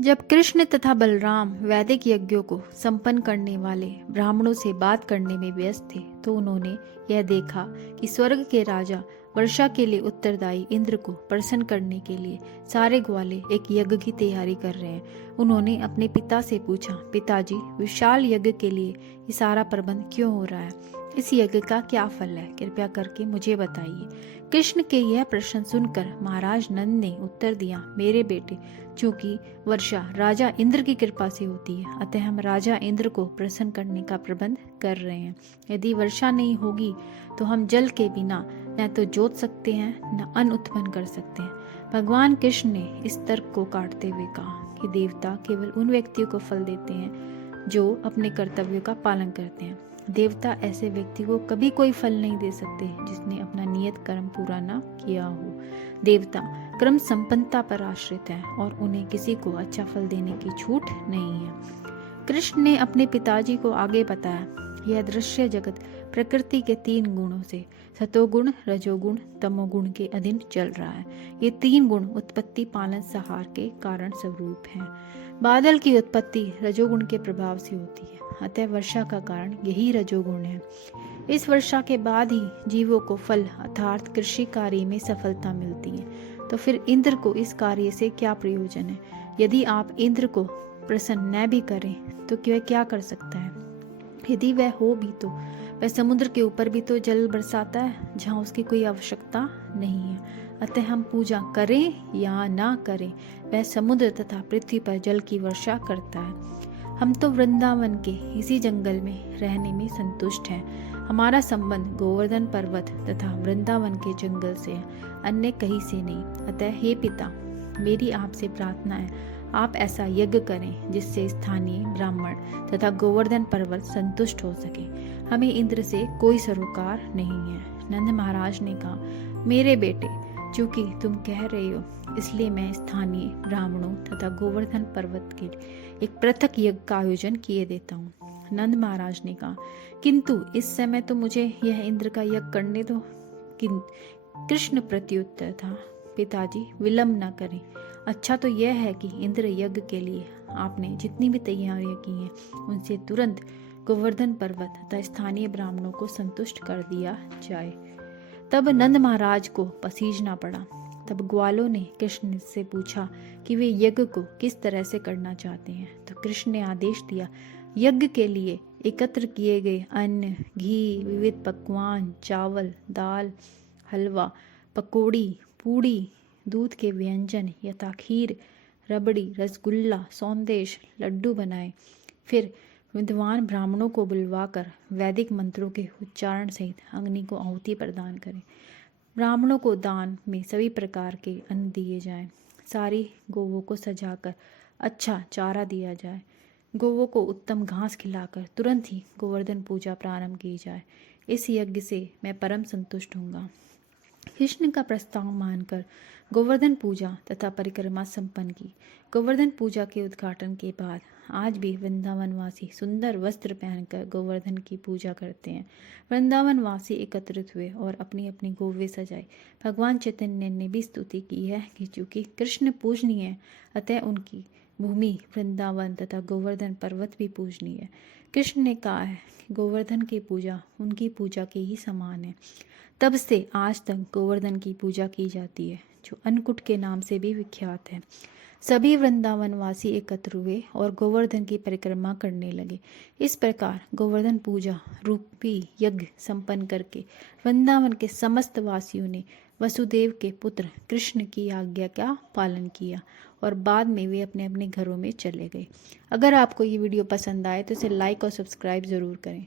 जब कृष्ण तथा बलराम वैदिक यज्ञों को संपन्न करने वाले ब्राह्मणों से बात करने में व्यस्त थे तो उन्होंने यह देखा कि स्वर्ग के राजा वर्षा के लिए उत्तरदायी इंद्र को प्रसन्न करने के लिए सारे ग्वाले एक यज्ञ की तैयारी कर रहे हैं। उन्होंने अपने पिता से पूछा, पिताजी, विशाल यज्ञ के लिए ये सारा प्रबंध क्यों हो रहा है? इस यज्ञ का क्या फल है? कृपया करके मुझे बताइए। कृष्ण के यह प्रश्न सुनकर महाराज नंद ने उत्तर दिया, मेरे बेटे, चूंकि वर्षा राजा इंद्र की कृपा से होती है, अतः हम राजा इंद्र को प्रसन्न करने का प्रबंध कर रहे हैं। यदि वर्षा नहीं होगी तो हम जल के बिना न तो जोत सकते हैं न अन्न उत्पन्न कर सकते हैं। भगवान कृष्ण ने इस तर्क को काटते हुए कहा कि देवता केवल उन व्यक्तियों को फल देते हैं जो अपने कर्तव्यों का पालन करते हैं। देवता ऐसे व्यक्ति को कभी कोई फल नहीं दे सकते जिसने अपना नियत कर्म पूरा न किया हो। देवता क्रम संपन्नता पर आश्रित है और उन्हें किसी को अच्छा फल देने की छूट नहीं है। कृष्ण ने अपने पिताजी को आगे बताया, यह दृश्य जगत प्रकृति के 3 गुणों से सतोगुण, रजोगुण, तमोगुण के अधीन चल रहा है। ये 3 गुण उत्पत्ति, पालन, संहार के कारण स्वरूप हैं। बादल की उत्पत्ति रजोगुण के प्रभाव से होती है, अतः वर्षा का कारण यही रजोगुण है। इस वर्षा के बाद ही जीवों को फल अर्थात कृषि कार्य में सफलता मिलती है। तो फिर इंद्र को इस कार्य से क्या प्रयोजन है? यदि आप इंद्र को प्रसन्न न भी करें तो वह क्या कर सकता है? यदि वह हो भी तो वह समुद्र के ऊपर भी तो जल बरसाता है जहाँ उसकी कोई आवश्यकता नहीं है। अतः हम पूजा करें या ना करें, वह समुद्र तथा पृथ्वी पर जल की वर्षा करता है। हम तो वृंदावन के इसी जंगल में रहने में संतुष्ट हैं। हमारा संबंध गोवर्धन पर्वत तथा वृंदावन के जंगल से है, अन्य कहीं से नहीं। अतः हे पिता, मेरी आपसे प्रार्थना है, आप ऐसा यज्ञ करें जिससे स्थानीय ब्राह्मण तथा गोवर्धन पर्वत संतुष्ट हो सके। हमें इंद्र से कोई सरोकार नहीं है। नंद महाराज ने कहा, मेरे बेटे, चूंकि तुम कह रहे हो इसलिए मैं स्थानीय ब्राह्मणों तथा गोवर्धन पर्वत के एक पृथक यज्ञ का आयोजन किए देता हूँ। नंद महाराज ने कहा, किंतु इस समय तो मुझे यह इंद्र का यज्ञ करने दो। कृष्ण प्रत्युत्तर था, पिताजी, विलंब न करें। अच्छा तो यह है कि इंद्र यज्ञ के लिए आपने जितनी भी तैयारियां की हैं उनसे तुरंत गोवर्धन पर्वत तथा स्थानीय ब्राह्मणों को संतुष्ट कर दिया जाए। तब नंद महाराज को पसीजना पड़ा। तब ग्वालों ने कृष्ण से पूछा कि वे यज्ञ को किस तरह से करना चाहते हैं। तो कृष्ण ने आदेश दिया, यज्ञ के लिए एकत्र किए गए अन्न, घी, विविध पकवान, चावल, दाल, हलवा, पकौड़ी, पूड़ी, दूध के व्यंजन यथा खीर, रबड़ी, रसगुल्ला, सौंदेश, लड्डू बनाए। फिर विद्वान ब्राह्मणों को बुलवाकर वैदिक मंत्रों के उच्चारण सहित अग्नि को आहुति प्रदान करें। ब्राह्मणों को दान में सभी प्रकार के अन्न दिए जाएं। सारी गौवों को सजाकर अच्छा चारा दिया जाए। गौवों को उत्तम घास खिलाकर तुरंत ही गोवर्धन पूजा प्रारंभ की जाए। इस यज्ञ से मैं परम संतुष्ट होऊंगा। कृष्ण का प्रस्ताव मानकर गोवर्धन पूजा तथा परिक्रमा संपन्न की। गोवर्धन पूजा के उद्घाटन के बाद आज भी वृंदावन वासी सुंदर वस्त्र पहनकर गोवर्धन की पूजा करते हैं। वृंदावन वासी एकत्रित हुए और अपनी अपनी गोवे सजाई। भगवान चैतन्य ने भी स्तुति की है कि चूंकि कृष्ण पूजनीय है, अतः उनकी भूमि वृंदावन तथा गोवर्धन पर्वत भी पूजनीय है। कृष्ण ने कहा है कि गोवर्धन की पूजा उनकी पूजा के ही समान है। तब से आज तक गोवर्धन की पूजा की जाती है, जो अन्नकूट के नाम से भी विख्यात है। सभी वृंदावन वासी एकत्र हुए और गोवर्धन की परिक्रमा करने लगे। इस प्रकार गोवर्धन पूजा रूपी यज्ञ संपन्न करके वृंदावन के समस्त वासियों ने वसुदेव के पुत्र कृष्ण की आज्ञा का पालन किया और बाद में वे अपने अपने घरों में चले गए। अगर आपको ये वीडियो पसंद आए तो इसे लाइक और सब्सक्राइब ज़रूर करें।